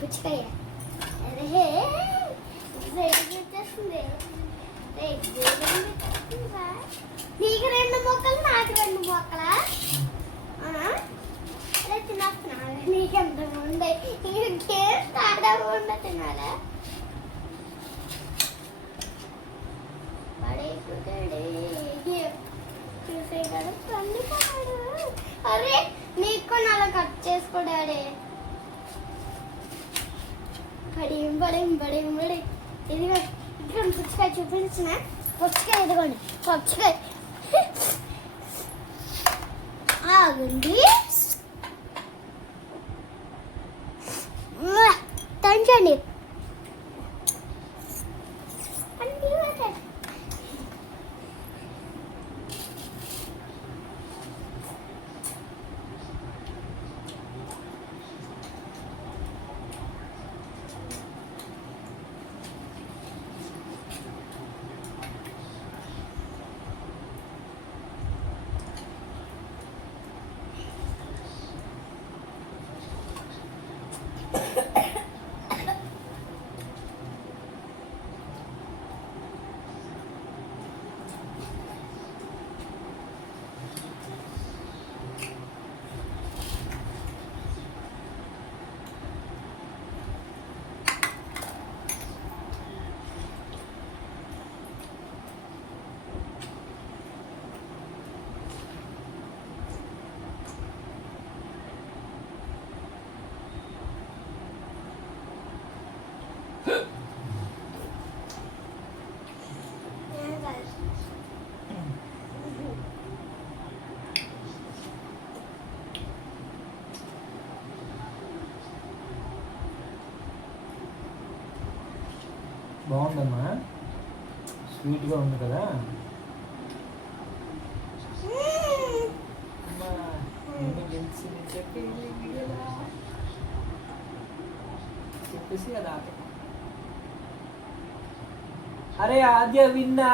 పుచ్చకాయ. అరే వచ్చేస్తుంది. నీకు 2 మొక్కలు, నాకు 2 మొక్కలా? అదే తినేస్తున్నా. నీకెంత ఉండే తినాలా? చూసే కదా పండుతాడు. అరే నీకు అలా కట్ చేసుకోడాడే. బడిం బడిం బడిం బడి. ఇదిగో ఇక్కడ పుచ్చకాయ చూపించిన. పుచ్చకాయ ఇదిగోండి, పుచ్చకాయ. ఆగండి, తంచండి. బాగుందమ్మా, స్వీట్గా ఉంది కదా. చెప్పేసి కదా. అరే ఆద్య విన్నా.